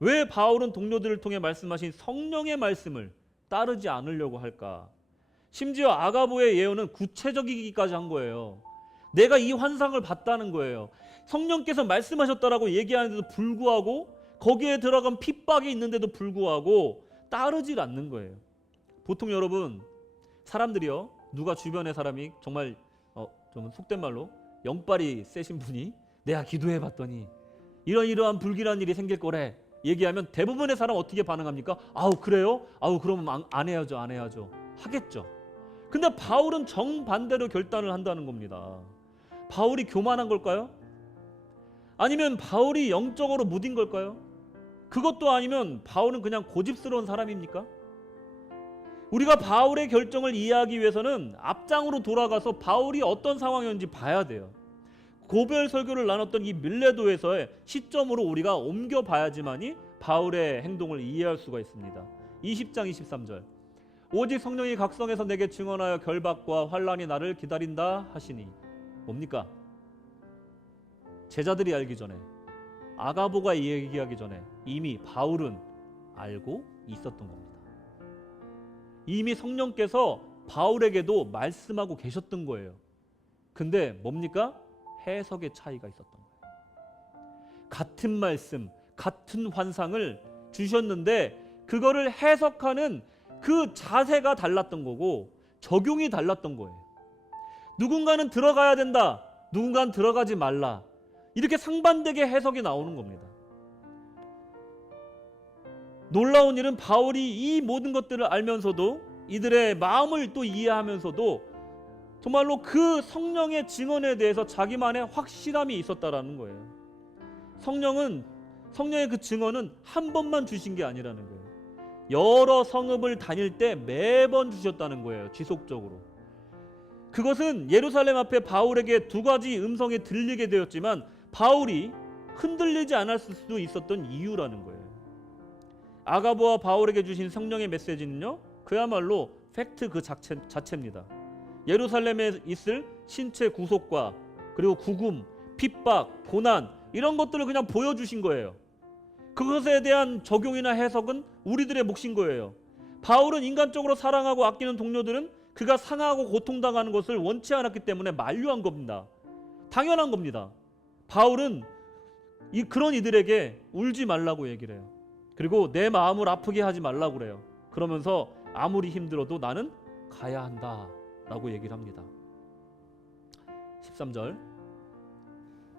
왜 바울은 동료들을 통해 말씀하신 성령의 말씀을 따르지 않으려고 할까? 심지어 아가보의 예언은 구체적이기까지 한 거예요. 내가 이 환상을 봤다는 거예요. 성령께서 말씀하셨다라고 얘기하는데도 불구하고, 거기에 들어간 핍박이 있는데도 불구하고 따르질 않는 거예요. 보통 여러분, 사람들이요, 누가 주변의 사람이 정말 좀 속된 말로 영빨이 세신 분이 내가 기도해 봤더니 이러한 불길한 일이 생길 거래 얘기하면 대부분의 사람 어떻게 반응합니까? 아우 그래요? 아우 그러면 안 해야죠, 안 해야죠 하겠죠. 근데 바울은 정반대로 결단을 한다는 겁니다. 바울이 교만한 걸까요? 아니면 바울이 영적으로 무딘 걸까요? 그것도 아니면 바울은 그냥 고집스러운 사람입니까? 우리가 바울의 결정을 이해하기 위해서는 앞장으로 돌아가서 바울이 어떤 상황이었는지 봐야 돼요. 고별 설교를 나눴던 이 밀레도에서의 시점으로 우리가 옮겨봐야지만이 바울의 행동을 이해할 수가 있습니다. 20장 23절, 오직 성령이 각성해서 내게 증언하여 결박과 환난이 나를 기다린다 하시니, 뭡니까? 제자들이 알기 전에, 아가보가 얘기하기 전에 이미 바울은 알고 있었던 겁니다. 이미 성령께서 바울에게도 말씀하고 계셨던 거예요. 근데 뭡니까? 해석의 차이가 있었던 거예요. 같은 말씀, 같은 환상을 주셨는데 그거를 해석하는 그 자세가 달랐던 거고 적용이 달랐던 거예요. 누군가는 들어가야 된다, 누군가는 들어가지 말라, 이렇게 상반되게 해석이 나오는 겁니다. 놀라운 일은 바울이 이 모든 것들을 알면서도, 이들의 마음을 또 이해하면서도 정말로 그 성령의 증언에 대해서 자기만의 확실함이 있었다라는 거예요. 성령의 그 증언은 한 번만 주신 게 아니라는 거예요. 여러 성읍을 다닐 때 매번 주셨다는 거예요. 지속적으로. 그것은 예루살렘 앞에 바울에게 두 가지 음성이 들리게 되었지만 바울이 흔들리지 않았을 수도 있었던 이유라는 거예요. 아가보와 바울에게 주신 성령의 메시지는요, 그야말로 팩트 그 자체입니다. 예루살렘에 있을 신체 구속과 그리고 구금, 핍박, 고난, 이런 것들을 그냥 보여주신 거예요. 그것에 대한 적용이나 해석은 우리들의 몫인 거예요. 바울은 인간적으로 사랑하고 아끼는 동료들은 그가 상하고 고통당하는 것을 원치 않았기 때문에 만류한 겁니다. 당연한 겁니다. 바울은 그런 이들에게 울지 말라고 얘기를 해요. 그리고 내 마음을 아프게 하지 말라고 그래요. 그러면서 아무리 힘들어도 나는 가야 한다 라고 얘기를 합니다. 13절,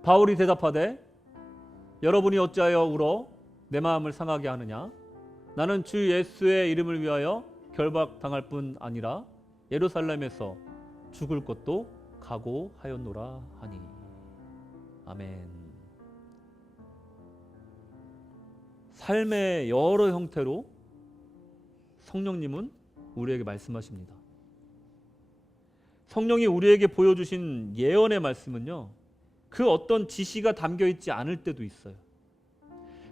바울이 대답하되 여러분이 어찌하여 울어 내 마음을 상하게 하느냐? 나는 주 예수의 이름을 위하여 결박당할 뿐 아니라 예루살렘에서 죽을 것도 각오하였노라 하니. 아멘. 삶의 여러 형태로 성령님은 우리에게 말씀하십니다. 성령이 우리에게 보여주신 예언의 말씀은요, 그 어떤 지시가 담겨있지 않을 때도 있어요.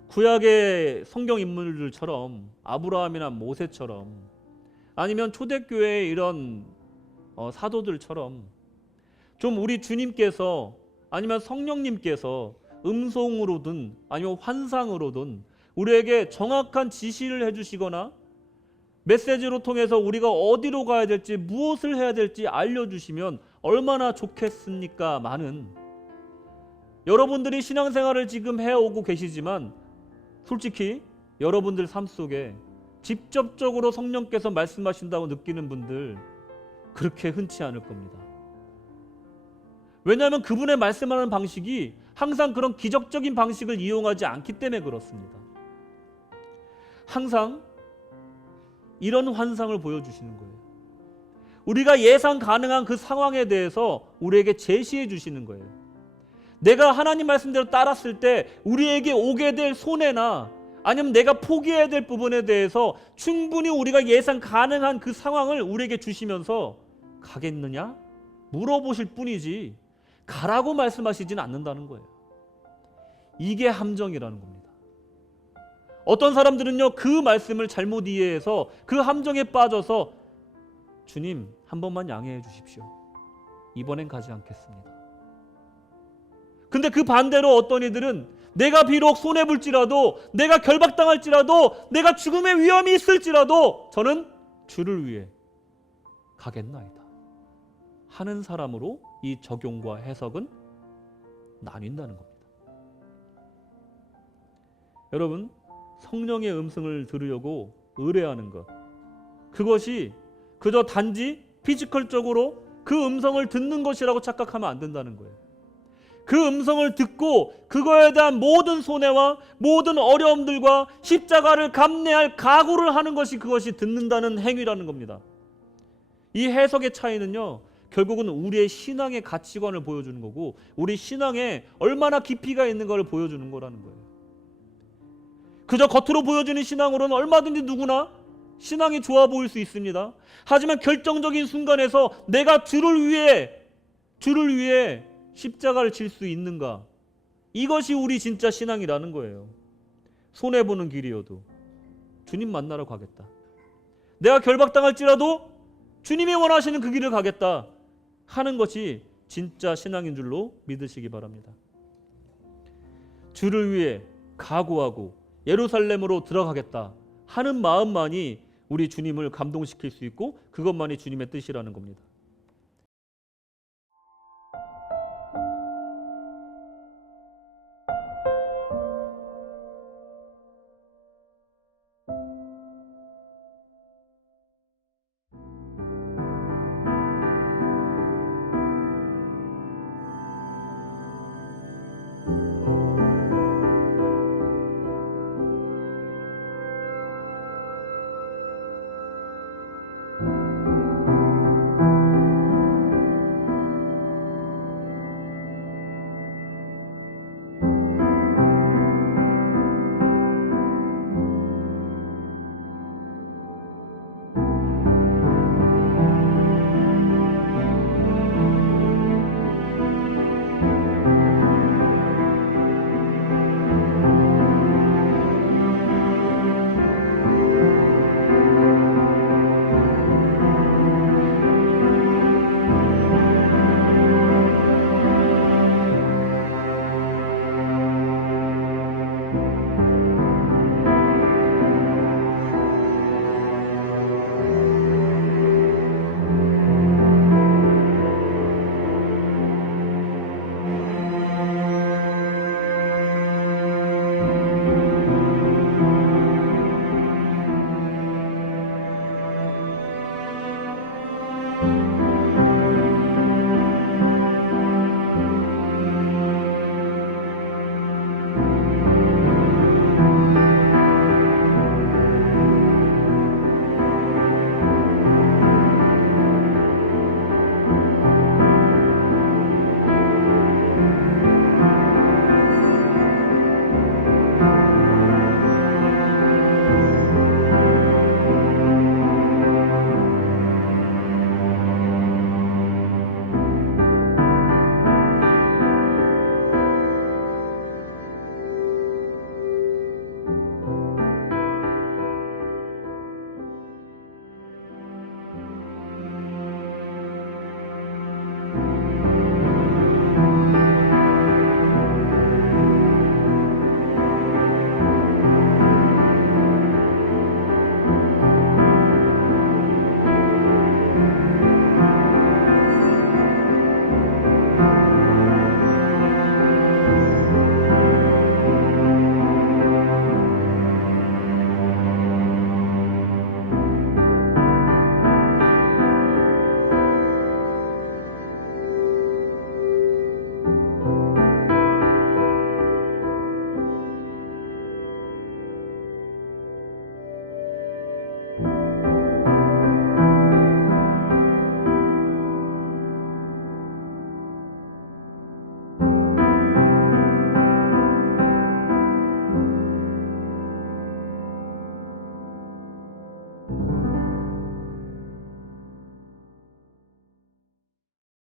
구약의 성경 인물들처럼, 아브라함이나 모세처럼, 아니면 초대교회의 이런 사도들처럼 좀 우리 주님께서 아니면 성령님께서 음성으로든 아니면 환상으로든 우리에게 정확한 지시를 해주시거나 메시지로 통해서 우리가 어디로 가야 될지, 무엇을 해야 될지 알려주시면 얼마나 좋겠습니까? 많은 여러분들이 신앙생활을 지금 해오고 계시지만 솔직히 여러분들 삶 속에 직접적으로 성령께서 말씀하신다고 느끼는 분들 그렇게 흔치 않을 겁니다. 왜냐하면 그분의 말씀하는 방식이 항상 그런 기적적인 방식을 이용하지 않기 때문에 그렇습니다. 항상 이런 환상을 보여주시는 거예요. 우리가 예상 가능한 그 상황에 대해서 우리에게 제시해 주시는 거예요. 내가 하나님 말씀대로 따랐을 때 우리에게 오게 될 손해나 아니면 내가 포기해야 될 부분에 대해서 충분히 우리가 예상 가능한 그 상황을 우리에게 주시면서 가겠느냐? 물어보실 뿐이지 가라고 말씀하시진 않는다는 거예요. 이게 함정이라는 겁니다. 어떤 사람들은요, 그 말씀을 잘못 이해해서 그 함정에 빠져서 주님 한 번만 양해해 주십시오. 이번엔 가지 않겠습니다. 근데 그 반대로 어떤 이들은 내가 비록 손해볼지라도, 내가 결박당할지라도, 내가 죽음의 위험이 있을지라도 저는 주를 위해 가겠나이다 하는 사람으로 이 적용과 해석은 나뉜다는 겁니다. 여러분, 성령의 음성을 들으려고 의뢰하는 것, 그것이 그저 단지 피지컬적으로 그 음성을 듣는 것이라고 착각하면 안 된다는 거예요. 그 음성을 듣고 그거에 대한 모든 손해와 모든 어려움들과 십자가를 감내할 각오를 하는 것이 그것이 듣는다는 행위라는 겁니다. 이 해석의 차이는요, 결국은 우리의 신앙의 가치관을 보여주는 거고 우리 신앙에 얼마나 깊이가 있는 것을 보여주는 거라는 거예요. 그저 겉으로 보여지는 신앙으로는 얼마든지 누구나 신앙이 좋아 보일 수 있습니다. 하지만 결정적인 순간에서 내가 주를 위해 십자가를 질 수 있는가? 이것이 우리 진짜 신앙이라는 거예요. 손해보는 길이어도 주님 만나러 가겠다. 내가 결박당할지라도 주님이 원하시는 그 길을 가겠다 하는 것이 진짜 신앙인 줄로 믿으시기 바랍니다. 주를 위해 각오하고 예루살렘으로 들어가겠다 하는 마음만이 우리 주님을 감동시킬 수 있고 그것만이 주님의 뜻이라는 겁니다.